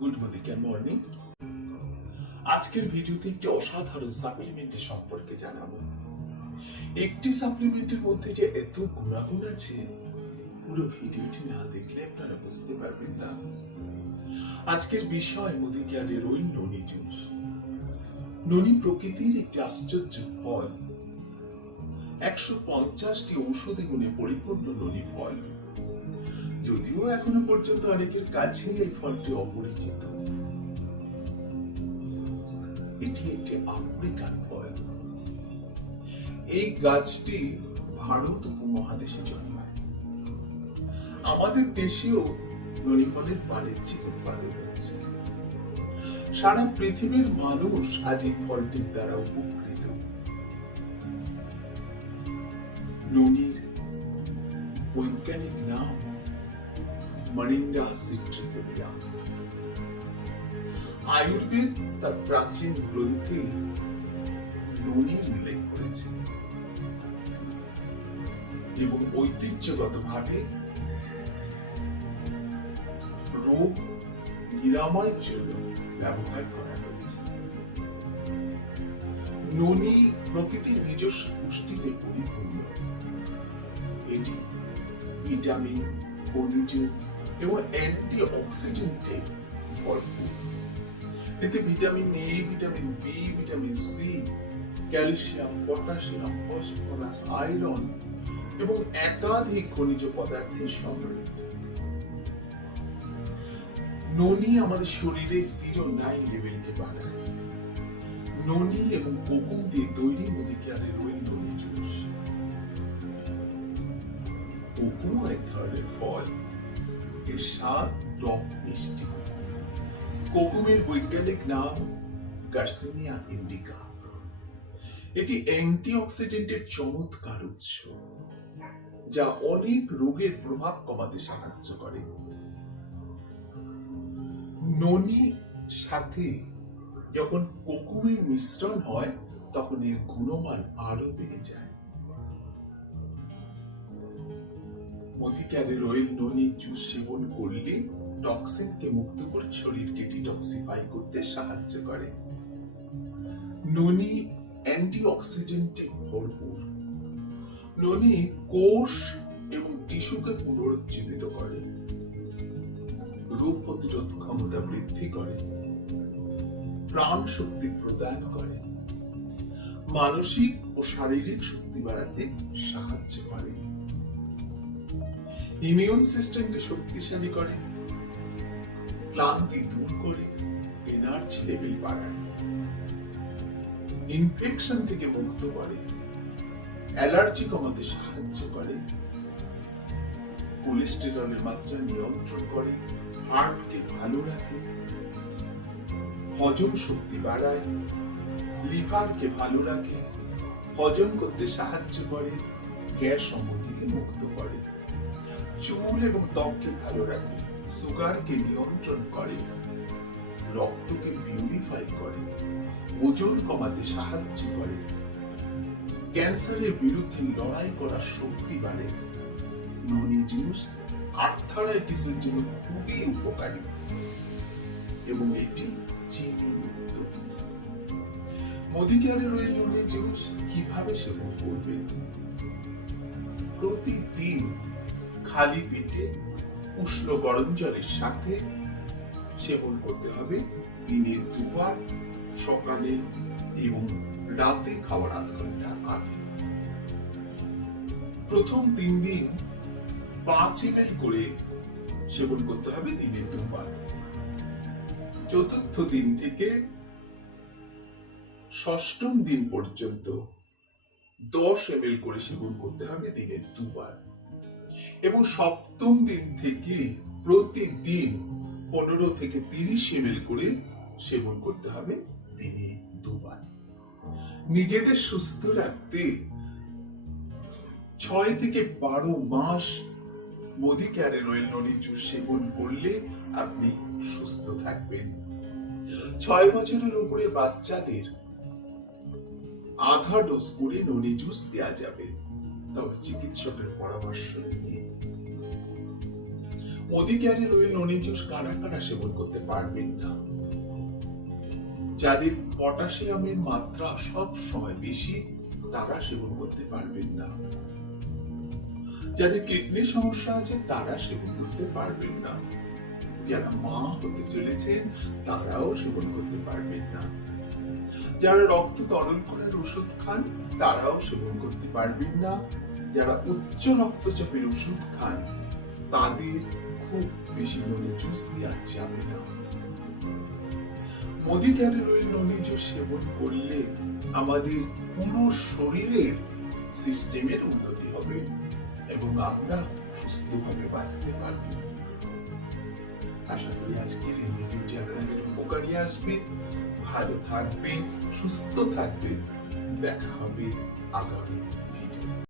Good morning. আজকের ভিডিওতে একটি অসাধারণ সাপ্লিমেন্টের সম্পর্কে জানাবো। একটি সাপ্লিমেন্টের মধ্যে যে এত গুণাগুণ আছে, পুরো ভিডিওটি না দেখলে আপনারা বুঝতে পারবেন না। আজকের বিষয় মোদি কেয়ারের ওই ননি জুস। ননি প্রকৃতির একটি আশ্চর্য ফল। 150টি ঔষধি গুণে পরিপূর্ণ ননি ফল। যদিও এখনো পর্যন্ত অনেকের কাছে এই ফলটি অপরিচিত। এটি একটি আফ্রিকান ফল। এই গাছটি ভারত উপমহাদেশে জন্মায়। আমাদের দেশেও ননি ফলের বাণিজ্যিক উৎপাদন হচ্ছে। সারা পৃথিবীর মানুষ আজ এই ফলটির দ্বারা উপকৃত। ননির বৈজ্ঞানিক নাম মরিঙ্গা সিট্রিফোলিয়া। আয়ুর্বেদ তার প্রাচীন গ্রন্থে ননির উল্লেখ করেছে এবং ঐতিহ্যগতভাবে রোগ নিরাময়ের জন্য ব্যবহার করা হয়েছে। ননি প্রকৃতির নিজস্ব পুষ্টিতে পরিপূর্ণ। এটি ভিটামিন, খনিজ এবং অ্যান্টি অক্সিডেন্টে ভরপুর। এতে vitamin A, vitamin B, vitamin C, calcium, potassium, phosphorus, iron এবং একাধিক খনিজ পদার্থে সমৃদ্ধ। ননি আমাদের শরীরে সিরোনাইন লেভেলকে বাড়ায়। ননি এবং কোকুম দিয়ে তৈরি মোদি কেয়ারের ওই ননি জুস। কোকুম এক ধরনের ফল। এর স্বাদ টক মিষ্টি। কোকুমের বৈজ্ঞানিক নাম গার্সিনিয়া ইন্ডিকা। এটি অ্যান্টিঅক্সিডেন্টের চমৎকার উৎস, যা অনেক রোগের প্রভাব কমাতে সাহায্য করে। ননি সাথে যখন কোকুমের মিশ্রণ হয়, তখন এর গুণমান আরো বেড়ে যায়। মোদি কেয়ারের ওই ননি জুস সেবন করলে টক্সিনকে মুক্ত করে শরীরকে ডিটক্সিফাই করতে সাহায্য করে। ননি অ্যান্টিঅক্সিডেন্টে ভরপুর। ননি কোষ এবং টিস্যুকে পুনরুজ্জীবিত করে, রোগ প্রতিরোধ ক্ষমতা বৃদ্ধি করে, প্রাণ শক্তি প্রদান করে, মানসিক ও শারীরিক শক্তি বাড়াতে সাহায্য করে, ইমিউন সিস্টেমকে শক্তিশালী করে, ক্লান্তি দূর করে, এনার্জি লেভেল বাড়ায়, ইনফেকশন থেকে মুক্ত করে, অ্যালার্জি কমাতে সাহায্য করে, কোলেস্টেরলের মাত্রা নিয়ন্ত্রণ করে, হার্টকে ভালো রাখে, হজম শক্তি বাড়ায়, লিভারকে ভালো রাখে, হজম করতে সাহায্য করে, গ্যাস অম্ল থেকে মুক্ত করে, চুল এবং ত্বককে ভালো রাখে, সুগারকে নিয়ন্ত্রণ করে, রক্তকে পিউরিফাই করে, ওজন কমাতে সাহায্য করে, ক্যান্সারের বিরুদ্ধে লড়াই করার শক্তি বাড়ে। ননি জুস আর্থারাইটিসের জন্য খুবই উপকারী এবং এটি চিনি মুক্ত। মোদি কেয়ারের ওই ননি জুস কিভাবে সেবন করবেন? প্রতিদিন খালি পেটে উষ্ণ গরম জলের সাথে সেবন করতে হবে। দিনে দুবার, সকালে এবং রাতে খাওয়ার আধ ঘন্টা আগে। প্রথম 3 দিন 5 ml করে সেবন করতে হবে দিনে দুবার। চতুর্থ দিন থেকে ষষ্ঠম দিন পর্যন্ত 10 ml করে সেবন করতে হবে দিনে দুবার এবং সপ্তম দিন থেকে প্রতিদিন 15 থেকে 30 ml করে সেবন করতে হবে দিনে দুবার। নিজেদের সুস্থ রাখতে 6 থেকে 12 মাস মোদি কেয়ারের ওই ননি জুস সেবন করলে আপনি সুস্থ থাকবেন। 6 বছরের উপরে বাচ্চাদের আধা ডোজ করে ননি জুস দেওয়া যাবে, তবে চিকিৎসকের পরামর্শ নিয়ে। মোদি ক্যারের ওই ননি জুস কারা কারা সেবন করতে পারবেন না? যাদের পটাশিয়ামের মাত্রা সব সময় বেশি, তারা সেবন করতে পারবেন না। যাদের কিডনির সমস্যা আছে, তারা সেবন করতে পারবেন না। যারা মা হতে চলেছেন, তারাও সেবন করতে পারবেন না। যারা রক্ত তরল করার ওষুধ খান, তারাও সেবন করতে পারবেন না। যারা উচ্চ রক্তচাপের ওষুধ খান, তাদের খুব বেশি ননি জুস দেওয়া যাবে না। মোদি ক্যারের ওই ননি জুস সেবন করলে আমাদের পুরো শরীরের সিস্টেমের উন্নতি হবে এবং আমরা সুস্থভাবে বাঁচতে পারব। আশা করি আজকের এই ভিডিওটি আপনাদের উপকারী আসবে। ভালো থাকবেন, সুস্থ থাকবেন। দেখা হবে আগামী